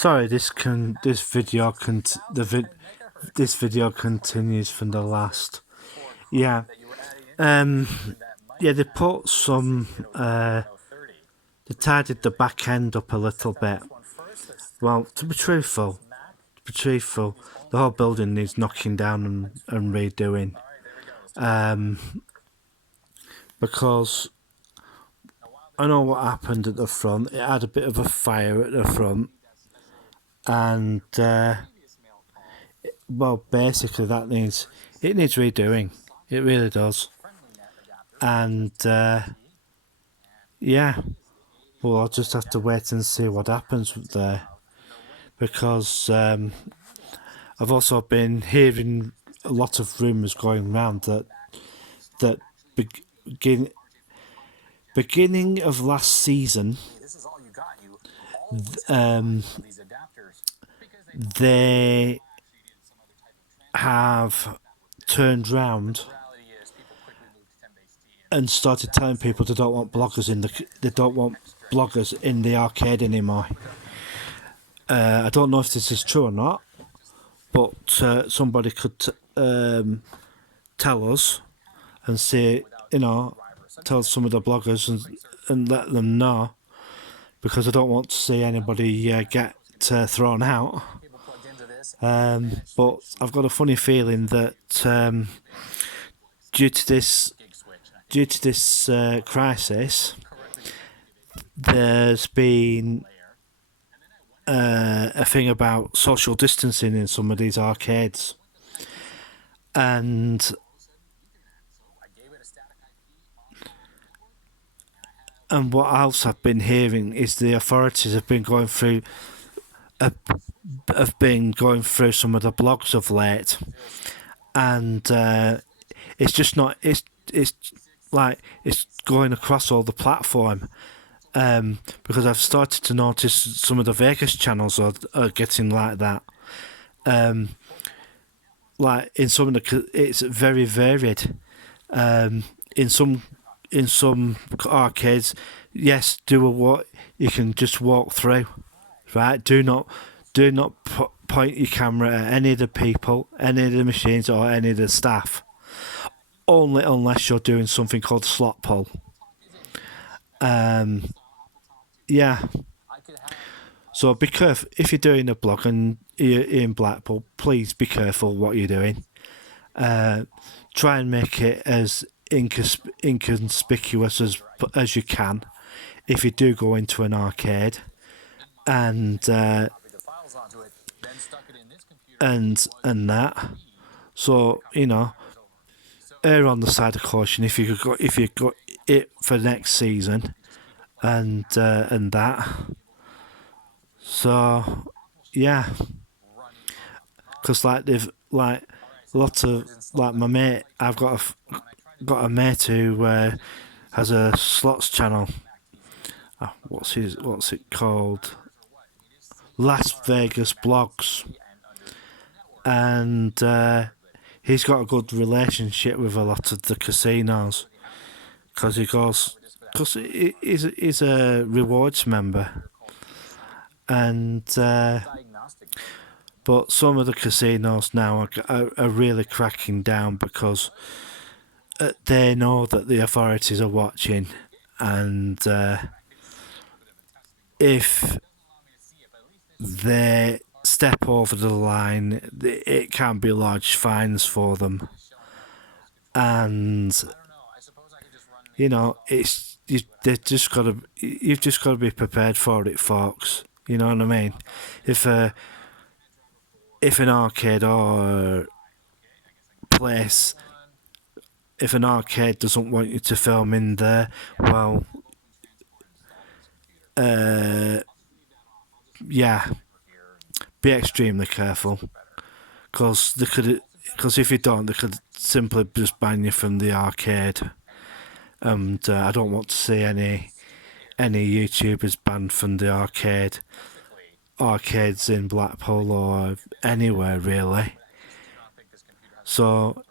Sorry, this video continues from the last. Yeah. Yeah, they put some. They tidied the back end up a little bit. Well, to be truthful, the whole building needs knocking down and redoing. Because I know what happened at the front. It had a bit of a fire at the front, and well, basically it needs redoing. It really does. And yeah, well, I'll just have to wait and see what happens there, because I've also been hearing a lot of rumours going around that beginning of last season, they have turned round and started telling people they don't want bloggers in the arcade anymore. I don't know if this is true or not, but somebody could tell us and say, tell some of the bloggers and let them know, because I don't want to see anybody get thrown out. But I've got a funny feeling that due to this crisis, there's been a thing about social distancing in some of these arcades, and what else I've been hearing is the authorities have been going through some of the blogs of late, and it's just not. It's like it's going across all the platform. Because I've started to notice some of the Vegas channels are getting like that. Like in some of it's very varied. In some arcades, yes, you can just walk through, right? Do not point your camera at any of the people, any of the machines, or any of the staff. Only unless you're doing something called slot pull. Yeah. So be careful if you're doing a blog and you're in Blackpool. Please be careful what you're doing. Try and make it as inconspicuous as you can if you do go into an arcade, and that. So err on the side of caution if you got it for next season, and that. So yeah, because they've lots of my mate. I've got a mate who has a slots channel. What's it called? Las Vegas Blogs, and he's got a good relationship with a lot of the casinos, because he's a rewards member, and but some of the casinos now are really cracking down, because they know that the authorities are watching, and if they step over the line, it can be large fines for them, and you've just got to be prepared for it, folks. You know what I mean? If an arcade or place, if an arcade doesn't want you to film in there, well, yeah, be extremely careful, because if you don't, they could simply just ban you from the arcade, and I don't want to see any YouTubers banned from the arcades in Blackpool or anywhere really. So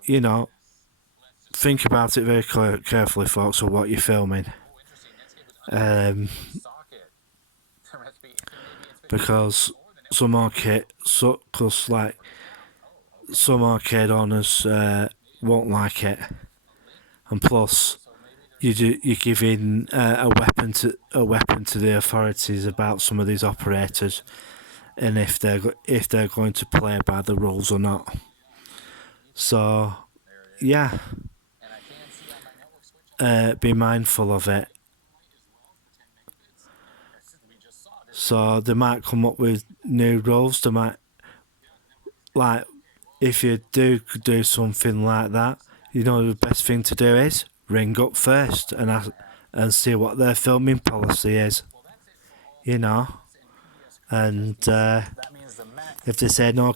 think about it very carefully, folks, of what you're filming, because because like some arcade owners won't like it, and plus you're giving a weapon to the authorities about some of these operators, and if they're going to play by the rules or not. So yeah, be mindful of it. So they might come up with new rules. They might, like, if you do something like that, you know the best thing to do is ring up first and see what their filming policy is. You know, and if they say no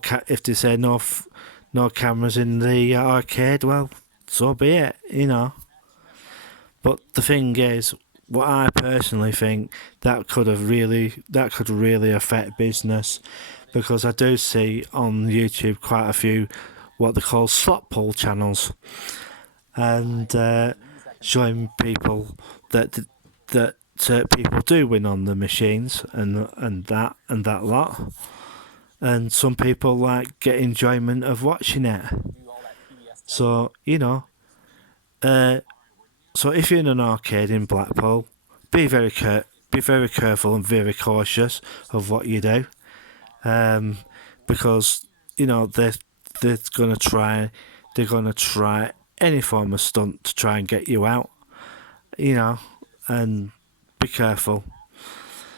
cameras in the arcade, well, so be it. You know. But the thing is, what I personally think that could really affect business, because I do see on YouTube quite a few what they call slot pull channels, and showing people that people do win on the machines and that lot, and some people like get enjoyment of watching it. So you know. So if you're in an arcade in Blackpool, be very careful and very cautious of what you do, because you know they're gonna try any form of stunt to try and get you out, you know, and be careful.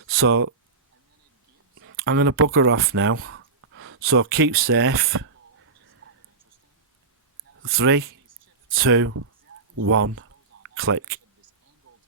So I'm gonna bugger off now. So keep safe. 3, 2, 1, click.